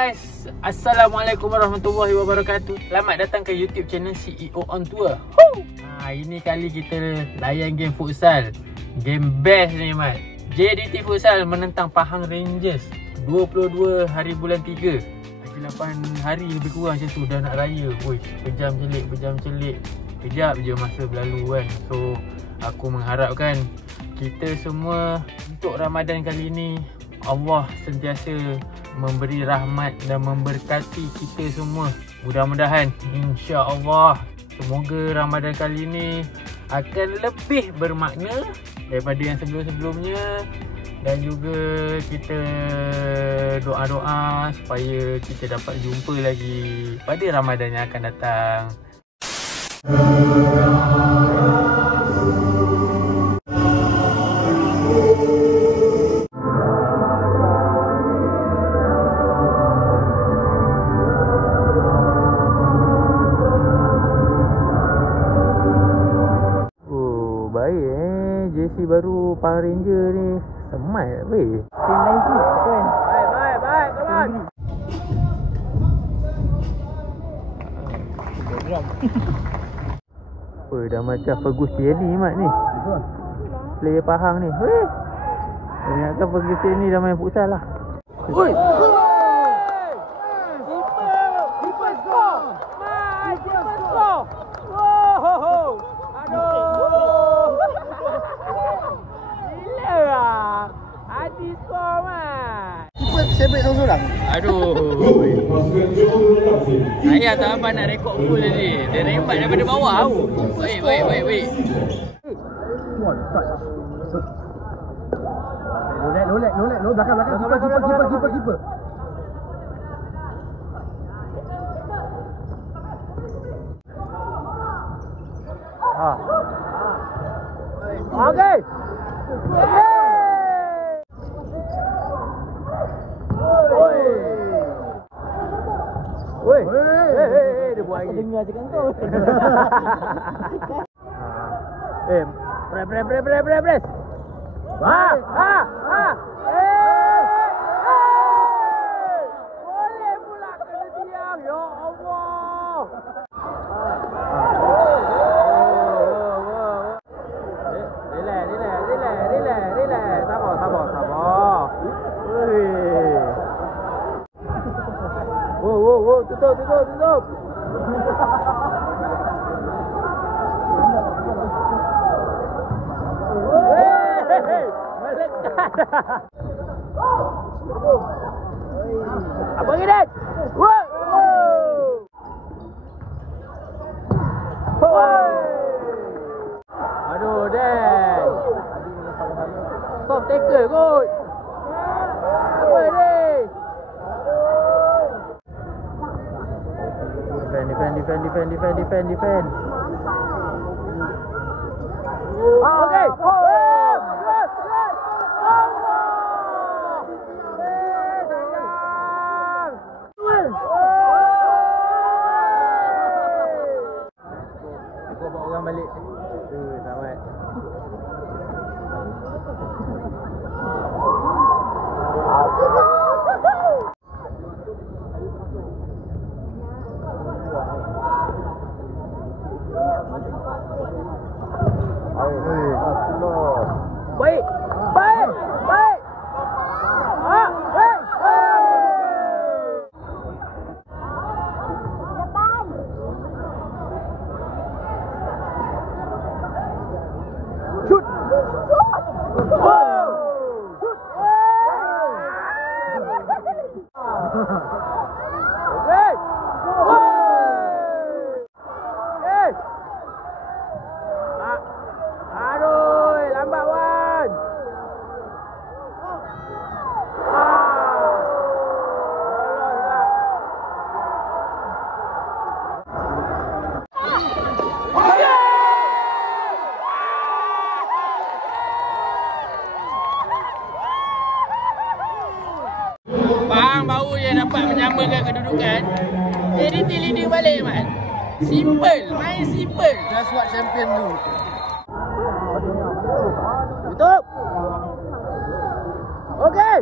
guys, Assalamualaikum warahmatullahi wabarakatuh. Selamat datang ke YouTube channel CEO on Tour. Ini kali kita layan game futsal. Game best ni Mat. JDT Futsal menentang Pahang Rangers 22 hari bulan 3. Lagi 8 hari lebih kurang macam tu dah nak raya. Pejam celik. Kejap je masa berlalu kan. So aku mengharapkan kita semua untuk Ramadan kali ini Allah sentiasa memberi rahmat dan memberkati kita semua. Mudah-mudahan insya-Allah semoga Ramadan kali ini akan lebih bermakna daripada yang sebelum-sebelumnya, dan juga kita doa-doa supaya kita dapat jumpa lagi pada Ramadan yang akan datang. JC baru Power Ranger ni semat weh. Tim lain semua kan. Baik, come on. Dah macam Fergus Tierney Mat ni. Player Pahang ni. Weh. Ingatkan Fergus Tierney dah main futsal lah. Oi. Keeper score. Mat, keeper score. Wow. Aduh. Gila lah. Adi skor Mat. Keeper celebrate seorang-seorang. Aduh. Saya tak apa nak rekod full tadi. Dia rembat daripada bawah tau. Wait. No, belakang. Keeper. Okay. Woi. Dia buat lagi. Dengar cakap kau. Press. Boleh pula kena diam. Ya Allah. Relax. Sabar. Wow, tutup. Melekat. Abang Idan. Wow. Aduh, Dan. Soft tackle kot. Apa ni? Defend. Okay. Aku bawa orang balik. Selamat. Baik. Shoot. Lambat Wan. Pahang baru je dapat menyamakan kedudukan. JDT leading balik Mat. Simple, main simple. That's what champion do. Tutup. Okey.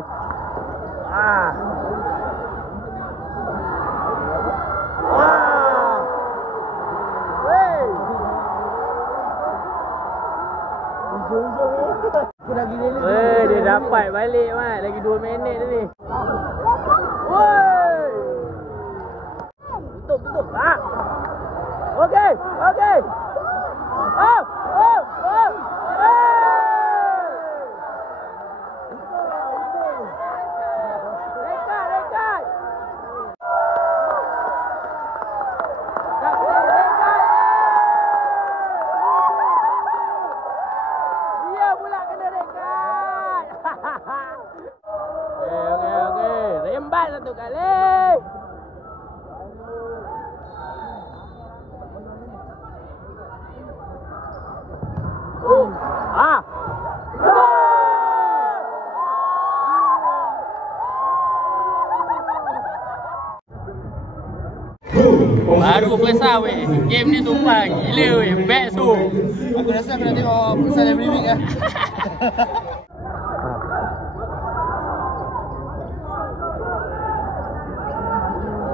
kali. Ah. Baru besar weh. Game ni sumpah gila weh. Best tu. Aku rasa aku nak tengok futsal every week lah.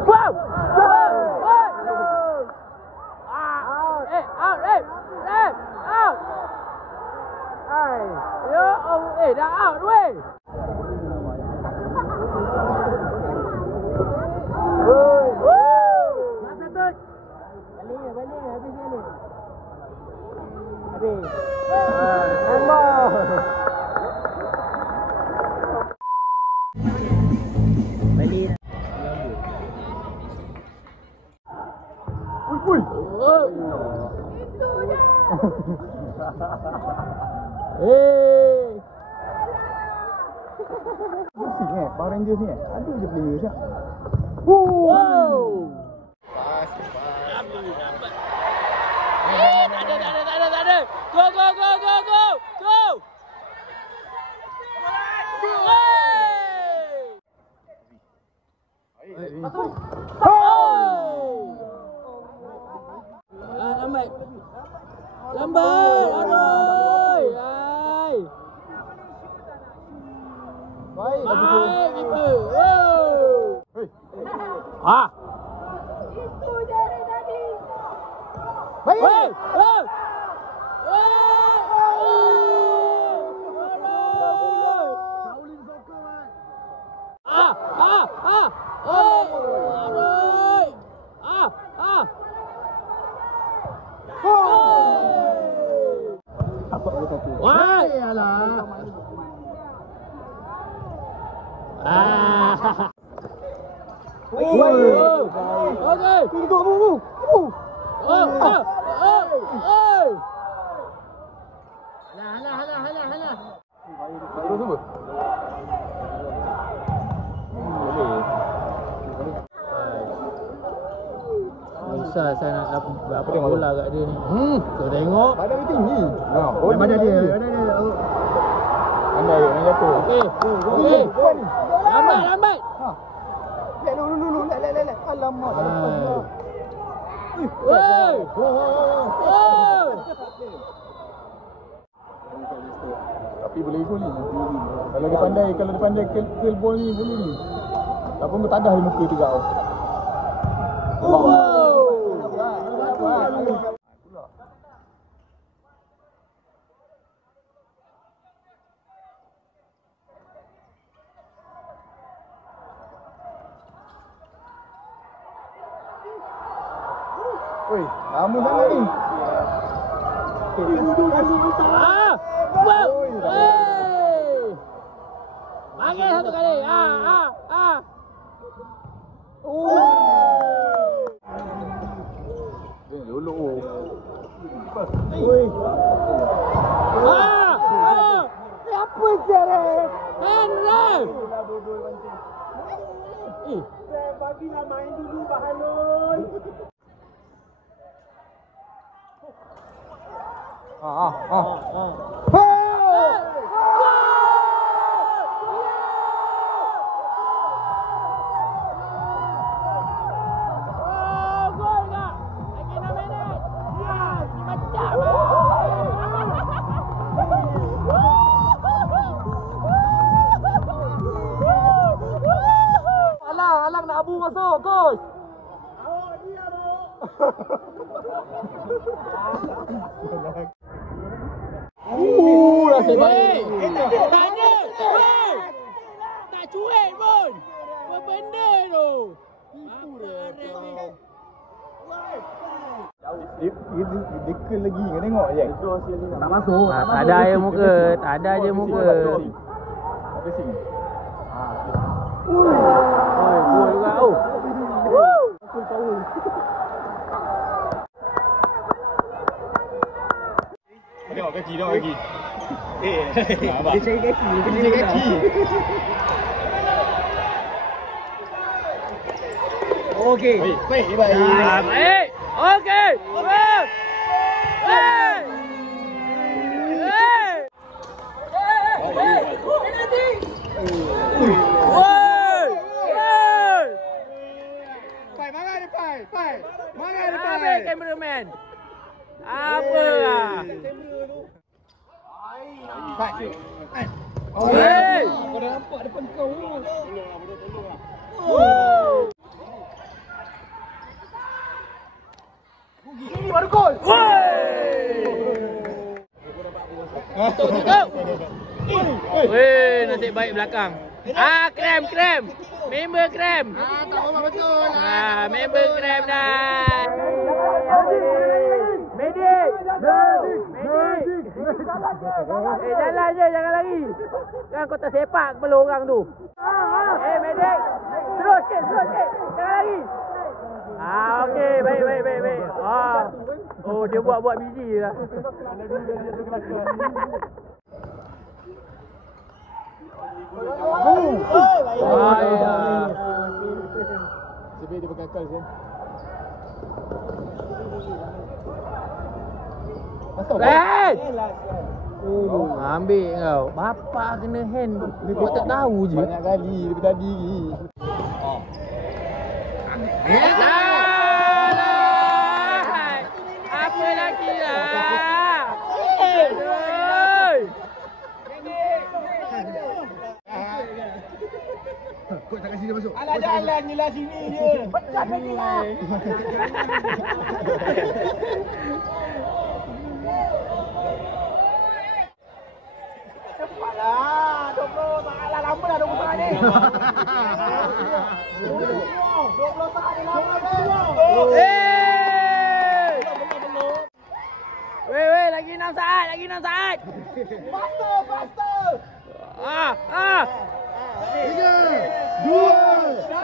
Wow! Out! Yo, dah out weh. Pusing Power Rangers ni ada je player siap. Wow. Pas. Tak ada. Go. Lambat. Aduh. Baik. Keeper. Wow. Ah. Itu jari tadi. Baik. Apa boleh satu? Wah. Alah. Okey. Tunggu. Halah. Terus apa? Susah saya nak dapat bola kat dia ni. Kau tengok. Badan dia tinggi. Badan dia. Andai yang jatuh. Okey. Lambat. Lek dulu. Lek. Alamak. Tapi boleh gol ni. Kalau dia pandai kill ball ni boleh ni. Tak pun tak ada di muka tu kau. Oi, lama sangat ni. Bagi satu kali. Lolok. Oi. Apa cara? Henry. Bagilah main dulu Bahalul. Alang nak Abu masuk, coach. Awak dia, Nasib baik. Banyak. Tak cuek pun. Apa benda tu? Dia lagi kau tengok je. Tak masuk. Ada je muka. Ada je muka. Apa sing? Gol juga. Tengok kaki. Dia cari kaki. Okey. Baik, baik. Baik. Okey. Baik. Pai, mana dia Pai? Pai. Mana dia Pai? Habis cameraman. Apa lah? Pai. Hey! Kau dah nampak depan kau. Gini baru gol. Tutup. Weh, nasib baik belakang. Krem. Member krem. Tak apa betul. Member krem dah. Medik. Jalan je, jangan lari. Kan kau tak sepak kepala orang tu. Medik. Terus sikit. Jangan lari. Okey, baik. Oh, dia buat busy lah. Sebab dia berkakal kan. Red! Ambil kau. Bapak kena hand. Kau tak tahu je. Banyak kali daripada tadi. Apa lagi lah? Kau tak kasi dia masuk. Alah jalan je lah sini je. Pecah lagi lah. Cepatlah. 20 saatlah lama dah 20 saat ni. 20 saat ni lama dah. Weh, lagi 6 saat. Faster. 3, 2, 1.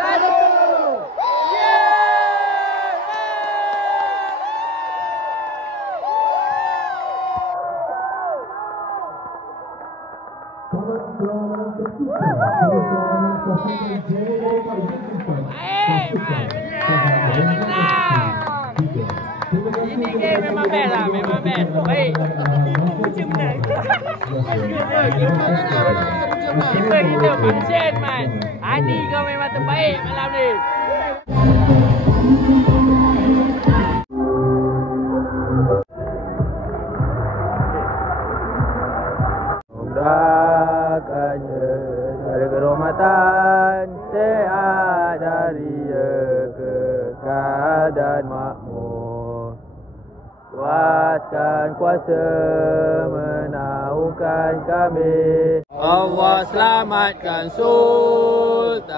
Ini game memang best lah, baik. Kita function man. Adi kau memang terbaik malam ni. Doakannya segala kerahmatan sehat dari kekal dan makmur. Kuaskan kuasa menaungkan kami. Allah selamatkan Sultan.